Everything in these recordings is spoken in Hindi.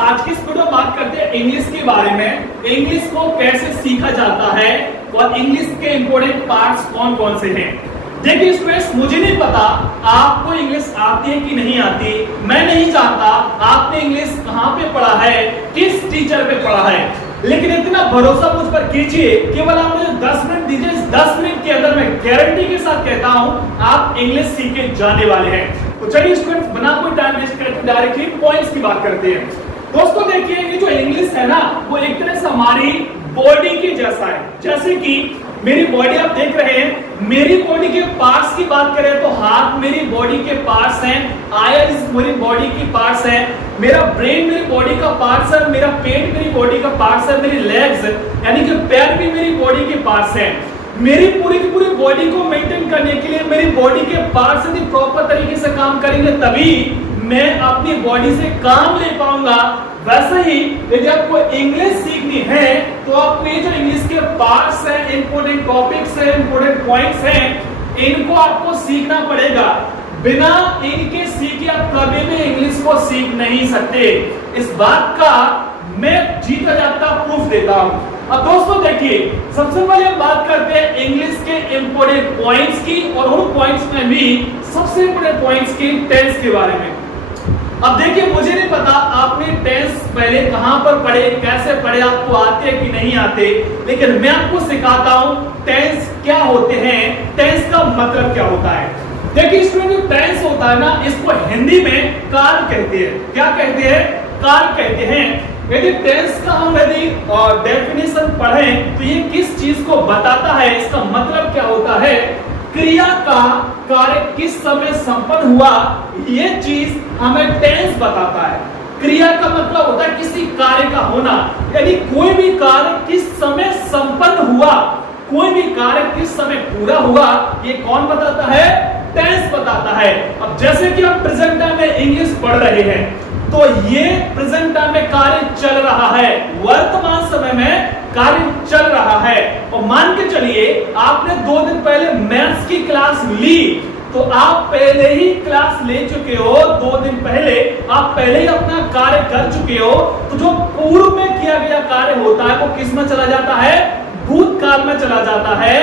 आज की इस वीडियो में बात करते हैं इंग्लिश के बारे में। इंग्लिश को कैसे सीखा जाता है और इंग्लिश के इंपॉर्टेंट पार्ट्स कौन कौन से हैं। देखिए स्टूडेंट्स, मुझे नहीं पता आपको इंग्लिश आती है कि नहीं आती। मैं नहीं जानता आपने इंग्लिश कहाँ पे पढ़ा है, किस टीचर पे पढ़ा है, लेकिन इतना भरोसा मुझ पर कीजिए, केवल आप मुझे 10 मिनट दीजिए। 10 मिनट के अंदर मैं गारंटी के साथ कहता हूं आप इंग्लिश सीख के जाने वाले हैं। तो चलिए स्टूडेंट्स, बिना कोई टाइम वेस्ट करते डायरेक्टली पॉइंट्स की बात करते हैं। दोस्तों देखिए, ये जो इंग्लिश है ना, वो एक तरह से हमारी बॉडी के जैसा है। जैसे कि मेरी बॉडी आप देख रहे हैं, मेरी बॉडी के पार्ट्स की बात करें तो हाथ मेरी बॉडी के पार्ट्स हैं, आईज मेरी बॉडी की पार्ट्स हैं, मेरा ब्रेन मेरी बॉडी का पार्ट्स है, मेरा पेट मेरी बॉडी का पार्ट्स है, मेरी लेग्स यानी कि पैर भी मेरी बॉडी के पार्ट्स हैं। मेरी पूरी की पूरी बॉडी को मेंटेन करने के लिए मेरी बॉडी के पार्ट्स यदि प्रॉपर तरीके से काम करेंगे तभी मैं अपनी बॉडी से काम ले पाऊंगा। वैसे ही यदि आपको इंग्लिश सीखनी है तो आपको ये जो इंग्लिश के पार्ट्स हैं, इंपॉर्टेंट टॉपिक्स हैं, इंपॉर्टेंट पॉइंट्स हैं, इनको आपको सीखना पड़ेगा। बिना इनके सीखे आप कभी भी इंग्लिश को सीख नहीं सकते। इस बात का मैं जीता जागता प्रूफ देता हूं। अब दोस्तों देखिए, सबसे पहले हम बात करते हैं इंग्लिश के इंपॉर्टेंट पॉइंट्स की, और उन पॉइंट्स में भी सबसे इंपॉर्टेंट पॉइंट्स की टेंस के बारे में। अब देखिए, मुझे नहीं पता आपने टेंस पहले कहां पर पढ़े, कैसे पढ़े, आपको आते हैं कि नहीं आते, लेकिन मैं आपको सिखाता हूं टेंस क्या होते हैं, टेंस का मतलब क्या होता है। देखिए स्टूडेंट, जो टेंस होता है ना, इसको हिंदी में काल कहते हैं। क्या कहते हैं? काल कहते हैं। यदि टेंस का हम डेफिनेशन पढ़ें तो ये किस चीज को बताता है, इसका मतलब क्या होता है, क्रिया का कार्य किस समय संपन्न हुआ, ये चीज हमें टेंस बताता है। क्रिया का मतलब होता है किसी कार्य का होना, यानी कोई भी कार्य किस समय संपन्न हुआ, कोई भी कार्य किस समय पूरा हुआ, ये कौन बताता है? टेंस बताता है। अब जैसे कि हम प्रेजेंट टाइम में इंग्लिश पढ़ रहे हैं तो ये प्रेजेंट टाइम में कार्य चल रहा है, वर्तमान समय में कार्य चल रहा है। और मान के चलिए आपने 2 दिन पहले मैथ्स की क्लास ली, तो आप पहले ही क्लास ले चुके हो, 2 दिन पहले आप पहले ही अपना कार्य कर चुके हो। तो जो पूर्व में किया गया कार्य होता है वो किस में चला जाता है? भूतकाल में चला जाता है।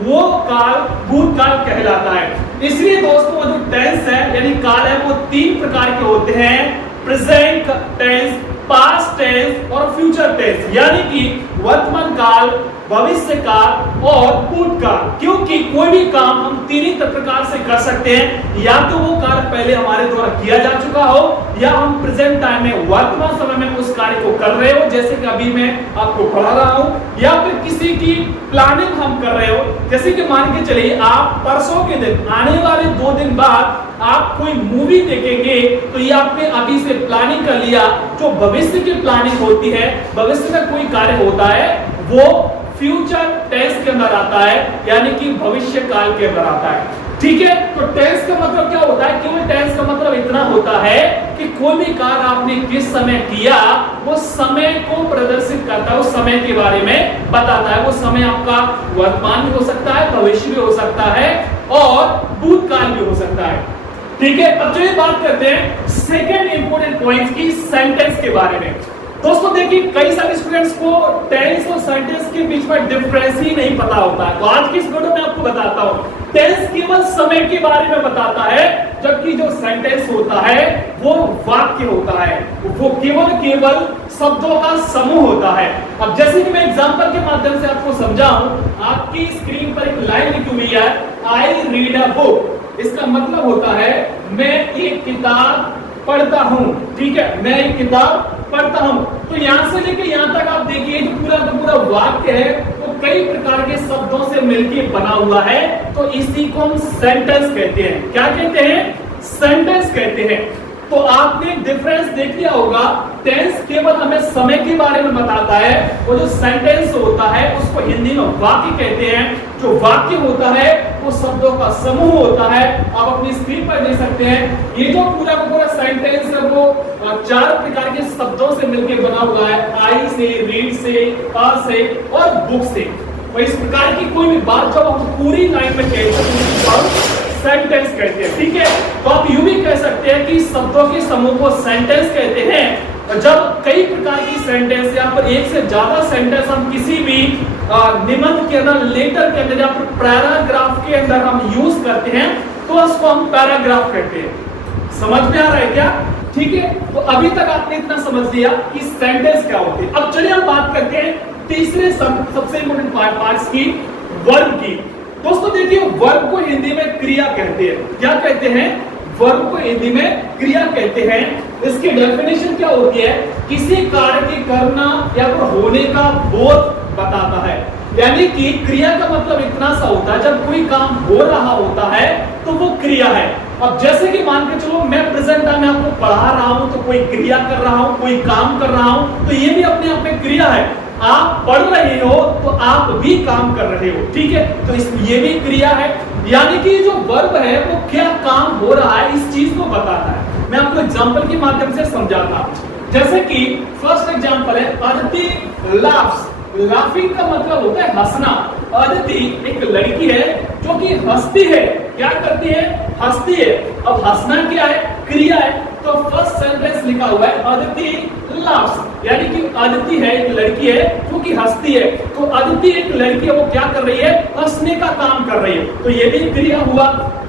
वो काल भूतकाल कहलाता है। इसलिए दोस्तों जो टेंस है यानी काल है वो 3 प्रकार के होते हैं, प्रेजेंट टेंस, पास्ट टेंस और फ्यूचर टेंस, यानी कि वर्तमान काल, भविष्य काल और भूतकाल। क्योंकि कोई भी काम हम 3 ही प्रकार से कर सकते हैं, या तो वो कार्य पहले हमारे द्वारा किया जा चुका हो, या हम प्रेजेंट टाइम में वर्तमान समय में उस कार्य को कर रहे हो, जैसे कि अभी मैं आपको पढ़ा रहा हूं, या फिर किसी की प्लानिंग हम कर रहे हो। जैसे कि मान के चलिए आप परसों के दिन, आने वाले 2 दिन बाद आप कोई मूवी देखेंगे, तो ये आपने अभी से प्लानिंग कर लिया। जो भविष्य की प्लानिंग होती है, भविष्य में कोई कार्य होता है, वो फ्यूचर टेंस के अंदर आता है, यानी कि भविष्य काल के अंदर आता है। ठीक है, तो टेंस का मतलब क्या होता है? केवल टेंस का मतलब इतना होता है कि कोई भी कार्य आपने किस समय किया, वो समय को प्रदर्शित करता है, उस समय के बारे में बताता है। वो समय आपका वर्तमान भी हो सकता है, भविष्य भी हो सकता है और भूतकाल भी हो सकता है। ठीक है, अब चलिए बात करते हैं सेकेंड इंपोर्टेंट पॉइंट की, सेंटेंस के बारे में। दोस्तों देखिए, कई सारे स्टूडेंट्स को टेंस और सेंटेंस के बीच में डिफरेंस ही नहीं पता होता है। तो आज की इस वीडियो में आपको बताता हूं, टेंस केवल समय के बारे में बताता है, जबकि जो सेंटेंस होता है वो वाक्य होता है, वो केवल शब्दों का समूह होता है। अब जैसे कि मैं एग्जांपल के माध्यम से आपको समझाऊं, आपकी स्क्रीन पर एक लाइन लिखी हुई है, आई रीड अ बुक। इसका मतलब होता है मैं एक किताब पढ़ता हूं। ठीक है, मैं एक किताब पढ़ता हूं। तो यहां से लेकर यहां तक आप देखिए, जो पूरा का पूरा वाक्य है वो कई प्रकार के शब्दों से मिलकर बना हुआ है। तो इसी को हम सेंटेंस कहते हैं। क्या कहते हैं? सेंटेंस कहते हैं। तो आपने डिफरेंस देख लिया होगा, टेंस केवल हमें समय के बारे में बताता है, और जो सेंटेंस होता है उसको हिंदी में वाक्य कहते हैं। जो वाक्य होता है वो शब्दों का समूह होता है। आप अपनी स्क्रीन पर देख सकते हैं, ये जो पूरा का पूरा सेंटेंस है वो 4 प्रकार के शब्दों से मिलकर बना हुआ है, आई से, रीड से, पास से और बुक से। और इस प्रकार की कोई भी बात जब हम पूरी लाइन में कहते हैं सेंटेंस कहते हैं। ठीक है, तो आप यूं भी कह सकते हैं कि शब्दों के समूह को सेंटेंस कहते हैं। और जब पर एक से ज्यादा सेंटेंस हम किसी भी निबंध के अंदर, लेटर के अंदर या फिर पैराग्राफ के अंदर हम यूज करते हैं तो उसको हम पैराग्राफ कहते हैं। समझ में आ रहा है क्या? ठीक है, तो अभी तक आपने इतना समझ लिया कि सेंटेंस क्या होते हैं। अब चलिए हम बात करते हैं तीसरे सबसे इंपॉर्टेंट पार्ट्स की, वर्ब की। दोस्तों देखिए, वर्ब को हिंदी में क्रिया कहते हैं। क्या कहते हैं? वर्ब को हिंदी में क्रिया कहते हैं। इसकी डेफिनेशन क्या होती है? किसी कार्य के करना या फिर होने का बोध बताता है। यानी कि क्रिया का मतलब इतना सा होता है, जब कोई काम हो रहा होता है तो वो क्रिया है। अब जैसे कि मान के चलो मैं प्रेजेंट टाइम में आपको पढ़ा रहा हूं तो कोई क्रिया कर रहा हूं, कोई काम कर रहा हूं, तो ये भी अपने आप में क्रिया है। आप पढ़ रहे हो तो आप भी काम कर रहे हो, ठीक है, तो ये भी क्रिया है। यानी कि जो वर्ब है वो क्या काम हो रहा है इस चीज को बताता है। मैं आपको एग्जांपल के माध्यम से समझाता हूं। जैसे कि फर्स्ट एग्जांपल है, अदिति लाफ्स। लाफिंग का मतलब होता है हंसना। अदिति एक लड़की है जो कि हंसती है। क्या करती है? हंसती है। अब हंसना क्या है? क्रिया है। तो फर्स्ट सेंटेंस लिखा हुआ है अदिति लाफ्स, यानी कि अदिति है एक लड़की है जो कि हंसती है। तो अदिति एक लड़की है, वो क्या कर रही है? हंसने का काम कर रही है, तो ये भी क्रिया हुआ।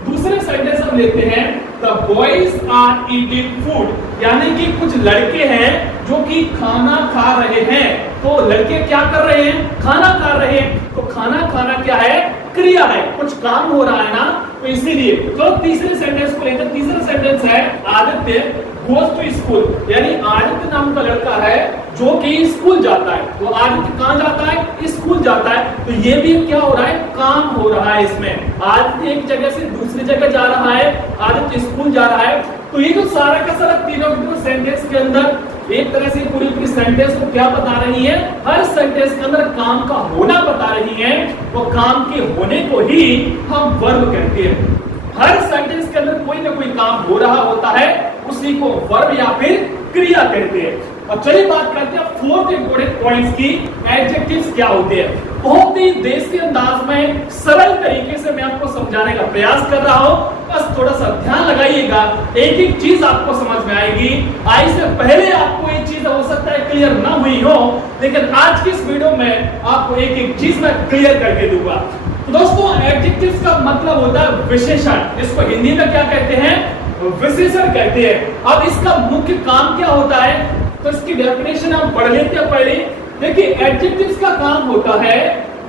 दूसरे सेंटेंस हम लेते हैं, the boys are eating food, यानी कि कुछ लड़के हैं जो कि खाना खा रहे हैं। तो लड़के क्या कर रहे हैं? खाना खा रहे हैं। तो खाना खाना क्या है? क्रिया है, कुछ काम हो रहा है ना, तो इसीलिए। तो तीसरे सेंटेंस को लेकर, तीसरा सेंटेंस है आदित्य गोज टू स्कूल, यानी आदित्य नाम का लड़का है जो कि स्कूल जाता है। तो आदित्य कहां जाता है? स्कूल जाता है। तो ये भी क्या हो रहा है? काम हो रहा है इसमें। आदित्य एक जगह से दूसरी जगह जा रहा है, आदित्य स्कूल जा रहा है। तो ये जो सारा का सारा तीनों सेंटेंस के अंदर एक तरह से पूरी सेंटेंस को क्या बता रही है? हर सेंटेंस के अंदर काम का होना बता रही है। वो काम के होने को ही हम वर्ब कहते हैं। हर सेंटेंस के अंदर कोई ना कोई काम हो रहा होता है, उसी को वर्ब या फिर क्रिया कहते हैं। अब चलिए बात करते हैं फोर्थ इंपोर्टेंट पॉइंट्स की, एडजेक्टिव्स क्या होते हैं। बहुत ही देसी अंदाज में सरल तरीके से मैं आपको समझाने का प्रयास कर रहा हूं, बस थोड़ा सा ध्यान लगाइएगा, एक एक चीज आपको समझ में आएगी। आई से पहले आपको एक चीज हो सकता है क्लियर ना हुई हो, लेकिन आज की इस वीडियो में आपको एक एक चीज मैं क्लियर करके दूंगा। तो दोस्तों, एडजेक्टिव्स का मतलब होता है विशेषण। इसको हिंदी में क्या कहते हैं? विशेषण कहते हैं। अब इसका मुख्य काम क्या होता है, तो इसकी डेफिनेशन हम पढ़ लेते हैं पहले। देखिए, एडजेक्टिव्स का काम होता है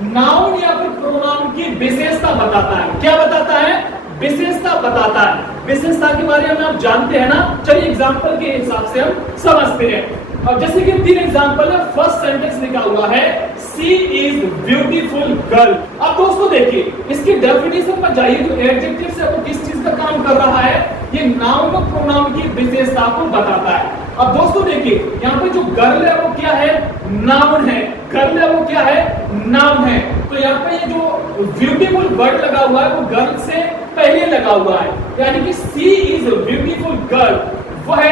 नाउन या फिर प्रोनाउन की विशेषता बताता है। क्या बताता है? विशेषता बताता है। विशेषता के बारे में आप जानते हैं ना, चलिए एग्जांपल के हिसाब से हम समझते हैं। अब जैसे कि तीन एग्जांपल है, फर्स्ट सेंटेंस लिखा हुआ है शी इज ब्यूटीफुल गर्ल। अब दोस्तों देखिए, इसकी डेफिनेशन पर जाइए, तो एडजेक्टिव से वो किस चीज का काम कर रहा है? ये नाउन और प्रोनाउन की विशेषता को बताता है। अब दोस्तों देखिए, यहाँ पे जो गर्ल है वो क्या है? नाउन है। गर्ल है वो क्या है? नाउन है। तो यहाँ पे ये जो ब्यूटीफुल वर्ड लगा हुआ है वो गर्ल से पहले लगा हुआ है, यानी कि शी इज ब्यूटीफुल गर्ल, वह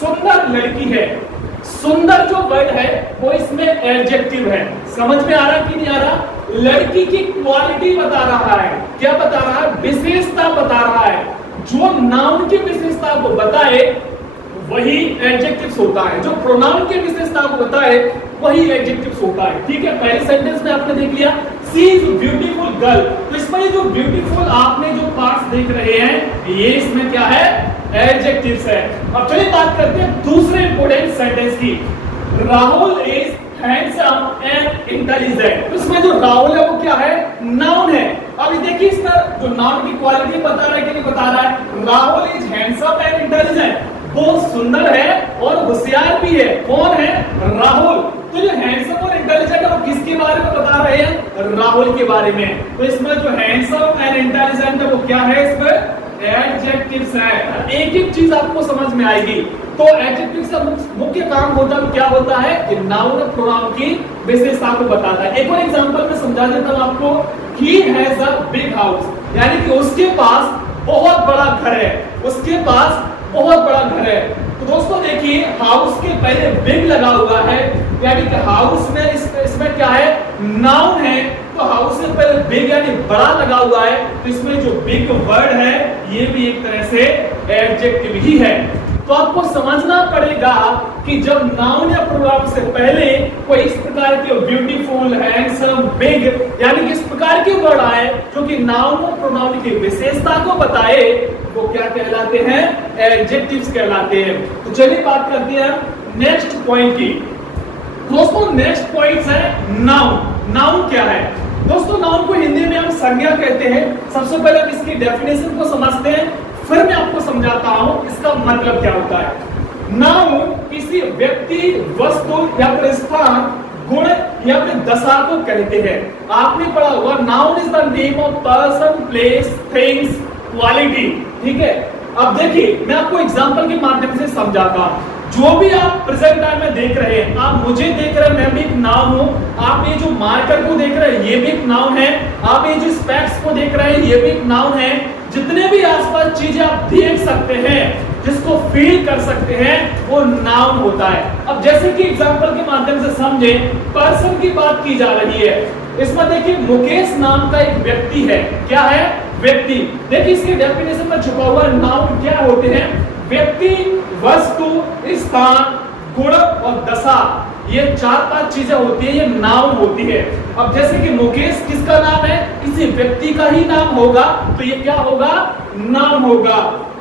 सुंदर लड़की है। सुंदर जो वर्ड है वो इसमें एडजेक्टिव है। समझ में आ रहा कि नहीं आ रहा? लड़की की क्वालिटी बता रहा है। क्या बता रहा है? विशेषता बता रहा है। जो नाउन की विशेषता को बताए वही एडजेक्टिव्स होता है, जो प्रोनाउन की विशेषता को बताए वही एडजेक्टिव्स होता है। ठीक है, पहले सेंटेंस में आपने देख लिया शी इज ब्यूटीफुल गर्ल। तो इसमें ये जो ब्यूटीफुल आपने जो पार्ट्स देख रहे हैं, ये इसमें क्या है? एडजेक्टिव्स है। अब चलिए बात करते हैं दूसरे इंपोर्टेंट सेंटेंस की। Rahul is handsome and intelligent. तो इसमें जो राहुल है वो क्या है? नाउन है। अब देखिए, इसका जो नाउन की क्वालिटी बता रहा है कि नहीं बता रहा है? Rahul is handsome and intelligent, बहुत सुंदर है और होशियार भी है। कौन है? राहुल। तो जो हैंडसम और इंटेलिजेंट है वो किसके बारे में बता रहे हैं? राहुल के बारे में। तो इसमें जो हैंडसम एंड इंटेलिजेंट है वो क्या है? इसमें एडजेक्टिव्स है। एक एक चीज आपको समझ में आएगी। तो एडजेक्टिव का मुख्य काम होता है क्या होता है? कि नाउन और प्रोनाउन की विशेषता को बताता है। एक और एग्जांपल में समझा देता हूं आपको। He has a big house, यानी कि उसके पास बहुत बड़ा घर है। उसके पास बहुत बड़ा घर है। तो दोस्तों देखिए, हाउस के पहले बिग लगा हुआ है, यानी कि हाउस में इसमें क्या है? नाउन है। तो हाउस से पहले बिग यानी बड़ा लगा हुआ है, तो इसमें जो बिग वर्ड है ये भी एक तरह से एडजेक्टिव ही है। तो आपको समझना पड़ेगा कि जब नाउन या प्रोनाउन से पहले कोई इस प्रकार के ब्यूटीफुल, हैंडसम, बिग यानी कि इस प्रकार के वर्ड आए जो कि नाउन और प्रोनाउन की विशेषता को बताए, वो क्या कहलाते हैं? एडजेक्टिव्स कहलाते हैं। तो चलिए बात करते हैं नेक्स्ट पॉइंट की। दोस्तों नेक्स्ट पॉइंट है नाउन। नाउन क्या है? दोस्तों नाउन को हिंदी में हम संज्ञा कहते हैं। सबसे पहले हम इसकी डेफिनेशन को समझते हैं, फिर मैं आपको समझाता हूं इसका मतलब क्या होता है। नाउन किसी व्यक्ति, वस्तु या फिर स्थान, गुण या फिर दशा को कहते हैं। आपने पढ़ा होगा noun is the name of person, place, things, quality. ठीक है, अब देखिए मैं आपको एग्जांपल के माध्यम से समझाता हूं। जो भी आप प्रेजेंट टाइम में देख रहे हैं, आप मुझे देख रहे हैं, मैं भी एक नाउन हूं। आप ये जो मार्कर को देख रहे हैं, ये भी एक नाउन है। आप ये जो स्पेक्स को देख रहे हैं, ये भी एक नाउन है। जितने भी आसपास चीजें आप देख सकते हैं, जिसको फील कर सकते हैं, वो नाउन होता है। अब जैसे कि एग्जांपल के माध्यम से समझे, पर्सन की बात की जा रही है। इसमें देखिए मुकेश नाम का एक व्यक्ति है। क्या है? व्यक्ति। देखिए इसकी डेफिनेशन में छुपा हुआ नाउन क्या होते हैं? व्यक्ति, वस्तु, स्थान, गुण और दशा, ये 4-5 चीजें होती है, ये नाउन होती है। अब जैसे कि मुकेश किसका नाम है? किसी व्यक्ति का ही नाम होगा, तो ये क्या होगा? नाउन होगा।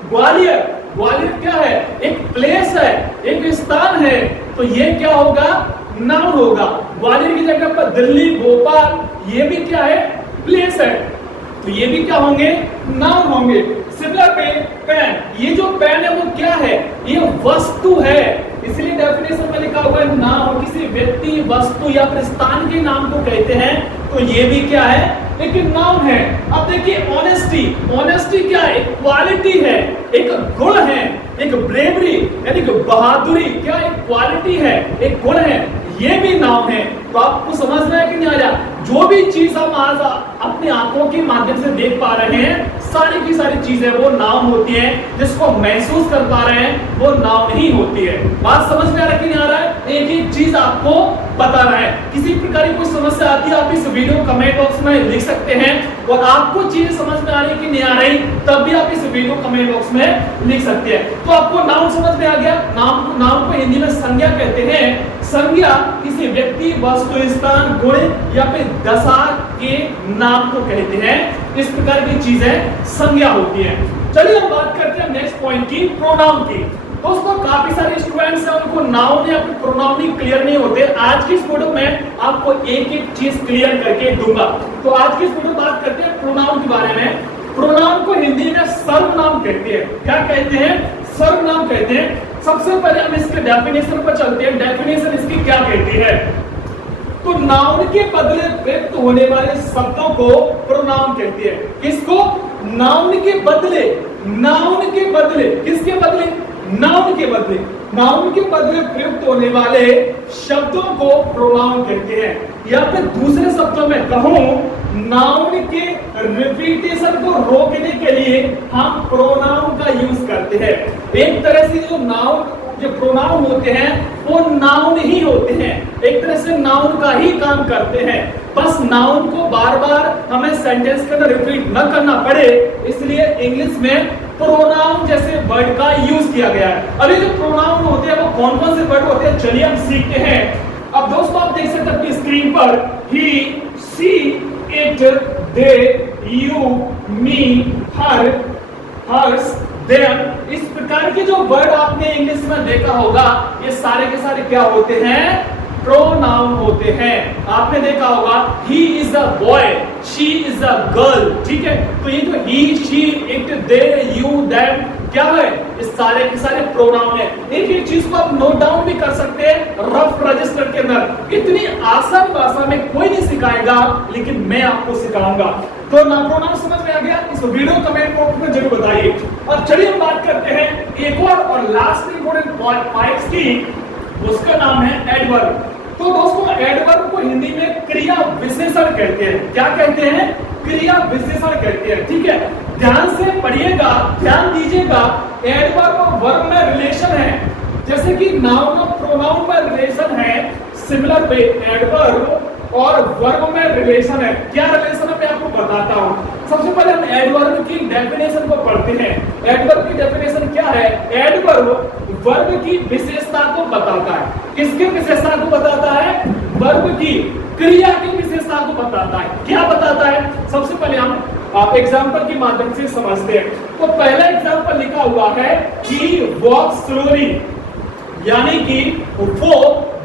ग्वालियर, ग्वालियर क्या है? एक प्लेस है, एक स्थान है, तो ये क्या होगा? नाउन होगा। ग्वालियर की जगह पर दिल्ली, भोपाल, ये भी क्या है? प्लेस है, तो ये भी क्या होंगे? नाउन होंगे। सिमिलर पेन, ये जो पेन है वो क्या है? ये वस्तु है, इसलिए डेफिनेशन में लिखा हुआ है नाउन किसी व्यक्ति, वस्तु या फिर स्थान के नाम को कहते हैं, तो ये भी क्या है? एक नाउन है। अब देखिए ऑनेस्टी, ऑनेस्टी क्या है? एक क्वालिटी है, एक गुण है, एक ब्रेवरी यानी कि बहादुरी क्या एक क्वालिटी है, एक गुण है, ये भी नाउन है। तो आपको समझ में है कि नहीं आ रहा? जो भी चीज हम आज अपनी आंखों के माध्यम से देख पा रहे हैं, सारी की सारी चीजें वो नाउन होती हैं। जिसको महसूस कर पा रहे हैं वो नाउन ही होती है। बात समझ में आ रहा है कि नहीं आ रहा है? एक एक चीज आपको बता रहा है। किसी प्रकार की कोई समस्या आती है, आप इस वीडियो कमेंट बॉक्स में लिख सकते हैं, और आपको चीजें समझ में आ रही कि नहीं आ रही, तब भी आप इस वीडियो कमेंट बॉक्स में लिख सकते हैं। तो आपको नाउन समझ में आ गया। नाउन को हिंदी में संज्ञा कहते हैं। संज्ञा किसी व्यक्ति, वस्तु, स्थान, गुण या फिर दशा के नाम को कहते हैं। इस प्रकार की चीजें संज्ञा होती है। चलिए हम बात करते हैं नेक्स्ट पॉइंट की, प्रोनाउन की। दोस्तों काफी सारे स्टूडेंट्स हैं, उनको नाउन या फिर प्रोनाउन ही क्लियर नहीं होते। आज की इस वीडियो में आपको एक एक चीज क्लियर करके दूंगा। तो आज की इस वीडियो में बात करते हैं प्रोनाउन के बारे में। प्रोनाउन को हिंदी में सर्वनाम कहते हैं। क्या कहते हैं? सर्वनाम कहते हैं। सबसे पहले हम इसके डेफिनेशन पर चलते हैं। डेफिनेशन इसकी क्या कहती है? तो नाउन के बदले व्यक्त होने वाले शब्दों को प्रोनाउन कहते हैं। किसको? नाउन के बदले, नाउन के बदले, किसके बदले? नाउन के बदले, नाउन के बदले प्रयुक्त होने वाले शब्दों को प्रोनाउन कहते हैं। या फिर दूसरे शब्दों में कहूं, नाउन के रिपीटेशन को रोकने के लिए हम प्रोनाउन का यूज करते हैं। एक तरह से जो नाउन, जो प्रोनाउन होते हैं वो नाउन ही होते हैं, एक तरह से नाउन का ही काम करते हैं। बस नाउन को बार बार हमें सेंटेंस के अंदर रिपीट न करना पड़े, इसलिए इंग्लिश में प्रोनाउन जैसे वर्ड का यूज किया गया है। अभी जो प्रोनाउन होते हैं वो कौन कौन से वर्ड होते हैं, चलिए हम सीखते हैं। अब दोस्तों आप देख सकते हैं अपनी स्क्रीन पर, he, she, it, they, you, me, her, hers, them, इस प्रकार के जो वर्ड आपने इंग्लिश में देखा होगा, ये सारे के सारे क्या होते हैं? प्रोनाउन होते हैं। आपने देखा होगा he is a boy, she is a girl, ठीक है? तो ये जो he, she, it, they, you, them क्या है? ये सारे के सारे प्रोनाउन है। एक एक चीज को आप नोट डाउन भी कर सकते हैं रफ रजिस्टर के अंदर। इतनी आसान भाषा में कोई नहीं सिखाएगा, लेकिन मैं आपको सिखाऊंगा। तो ना प्रोनाउन समझ में आ गया? इस वीडियो कमेंट बॉक्स में जरूर बताइए। अब चलिए हम बात करते हैं एक और लास्ट इंपोर्टेंट पॉइंट्स की, उसका नाम है एडवर्ब। तो दोस्तों एडवर्ब को हिंदी में क्रिया विशेषण कहते हैं। क्या कहते हैं? क्रिया विशेषण कहते हैं। ठीक है, ध्यान से पढ़िएगा, ध्यान दीजिएगा। एडवर्ब और वर्ब में रिलेशन है, जैसे कि नाउन और प्रोनाउन में रिलेशन है। सिमिलर पे एडवर्ब और वर्ब में रिलेशन है। क्या रिलेशन है मैं आपको बताता हूं। सबसे पहले हम एडवर्ब की डेफिनेशन को पढ़ते हैं। एडवर्ब की डेफिनेशन क्या है? एडवर्ब वर्ब की विशेषता को बताता है। किसकी विशेषता को बताता है? वर्ब की, क्रिया की विशेषता को बताता है। क्या बताता है? सबसे पहले हम एग्जांपल के माध्यम से समझते हैं। तो पहला एग्जांपल लिखा हुआ है ही वॉक्स स्लोली, यानी कि वो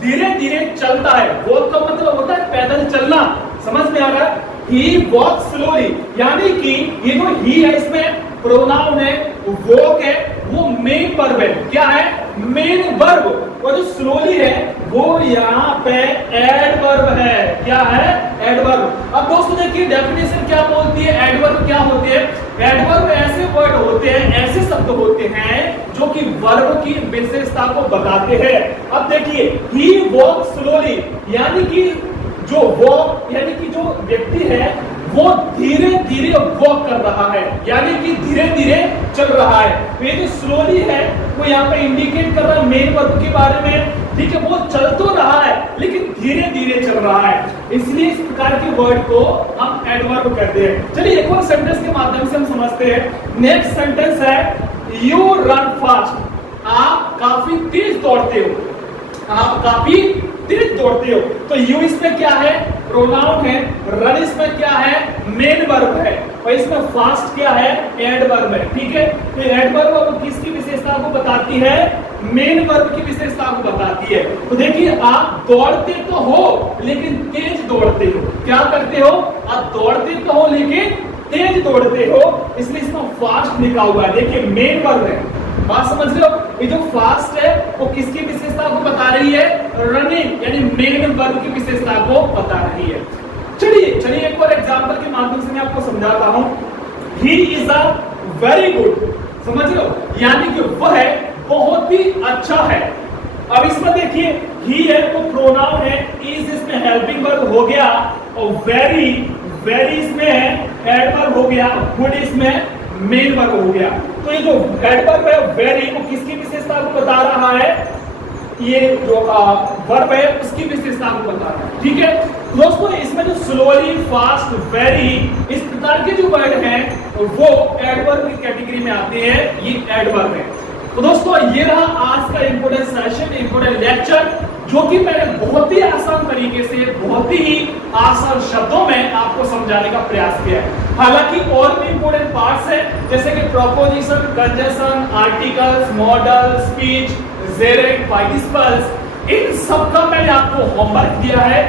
धीरे धीरे चलता है। वॉक का मतलब होता है पैदल चलना, समझ में आ रहा है? ही वॉक स्लोली, यानी कि ये जो ही है इसमें प्रोनाउन है, वॉक है, वो मेन वर्ब है। क्या है? Main verb. और जो स्लोली है वो यहाँ पे एडवर्ब है। क्या है? एडवर्ब। अब दोस्तों देखिए डेफिनेशन क्या बोलती है, एडवर्ब क्या होते हैं? एडवर्ब ऐसे वर्ड होते हैं, ऐसे शब्द होते हैं जो कि वर्ब की विशेषता को बताते हैं। अब देखिए ही वॉक स्लोली, यानी कि जो वॉक यानी कि जो व्यक्ति है वो धीरे धीरे वॉक कर रहा है, यानी कि धीरे धीरे चल रहा है। तो ये जो स्लोली है वो यहाँ पे इंडिकेट कर रहा है मेन वर्ब के बारे में। ठीक है, वो चल तो रहा है लेकिन धीरे धीरे चल रहा है, इसलिए इस प्रकार के वर्ड को हम एडवर्ब कहते हैं। चलिए एक और सेंटेंस के माध्यम से हम समझते हैं। नेक्स्ट सेंटेंस है यू रन फास्ट, आप काफी तेज दौड़ते हो। आप काफी तेज दौड़ते हो। तो यू इसमें क्या है? प्रोनाउन है। रन इसमें क्या है? मेन वर्ब है। और इसमें फास्ट क्या है? एडवर्ब है। ठीक है, तो एडवर्ब किसकी विशेषता को बताती है? मेन वर्ब की विशेषता को बताती है। तो देखिए आप दौड़ते तो हो लेकिन तेज दौड़ते हो। क्या करते हो? आप दौड़ते तो हो लेकिन तेज दौड़ते हो, इसलिए इसमें फास्ट लिखा हुआ है। देखिए मेन वर्ब है, बात समझ लो। ये जो फास्ट है वो किसकी विशेषता को बता रही है? रनिंग, यानी मेन वर्ब की विशेषता को बता रही है। चलिए एक और एग्जांपल के माध्यम से मैं आपको समझाता हूं। He is a very good, समझ लो, यानी कि वह बहुत ही अच्छा है। अब इसमें देखिए ही है तो प्रोनाउन है, इज इसमें हेल्पिंग वर्ब हो गया, और वेरी इसमें एडवर्ब हो गया, गुड इसमें मेन वर्ब हो गया। तो ये जो एडवर्ब है वेरी वो किसकी विशेषता को बता रहा है? ये जो वर्ब है उसकी विशेषता को बता रहा है। ठीक है दोस्तों, इसमें जो स्लोली, फास्ट, वेरी इस प्रकार के जो वर्ड हैं वो एडवर्ब की कैटेगरी में आते हैं। ये एडवर्ब है। तो दोस्तों ये रहा आज का इंपोर्टेंट सेशन, इंपोर्टेंट लेक्चर, जो कि मैंने बहुत ही आसान तरीके से, बहुत ही आसान शब्दों में आपको समझाने का प्रयास किया है। हालांकि और भी इंपोर्टेंट पार्ट्स हैं जैसे कि proposition, conjunction, articles, modal, speech, gerund, participles, इन सब का मैंने आपको होमवर्क दिया है।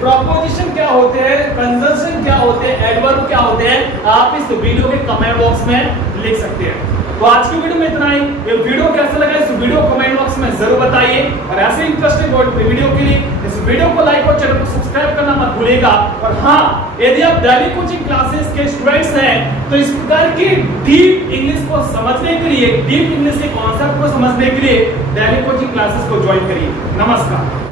प्रोपोजिशन क्या होते हैं, कंजंक्शन क्या होते हैं, एडवर्ब क्या होते हैं, आप इस वीडियो के कमेंट बॉक्स में लिख सकते हैं। तो आज की वीडियो में इतना ही। ये वीडियो कैसा लगा इस वीडियो को कमेंट बॉक्स में जरूर बताइए, और ऐसे इंटरेस्टिंग वीडियो के लिए इस वीडियो को लाइक और चैनल को सब्सक्राइब करना मत भूलिएगा। और हाँ, यदि आप डेली कोचिंग क्लासेस के स्टूडेंट्स हैं तो इस प्रकार की डीप इंग्लिश को समझने के लिए, डीप इंग्लिश के कॉन्सेप्ट को समझने के लिए डेली कोचिंग क्लासेस को ज्वाइन करिए। नमस्कार।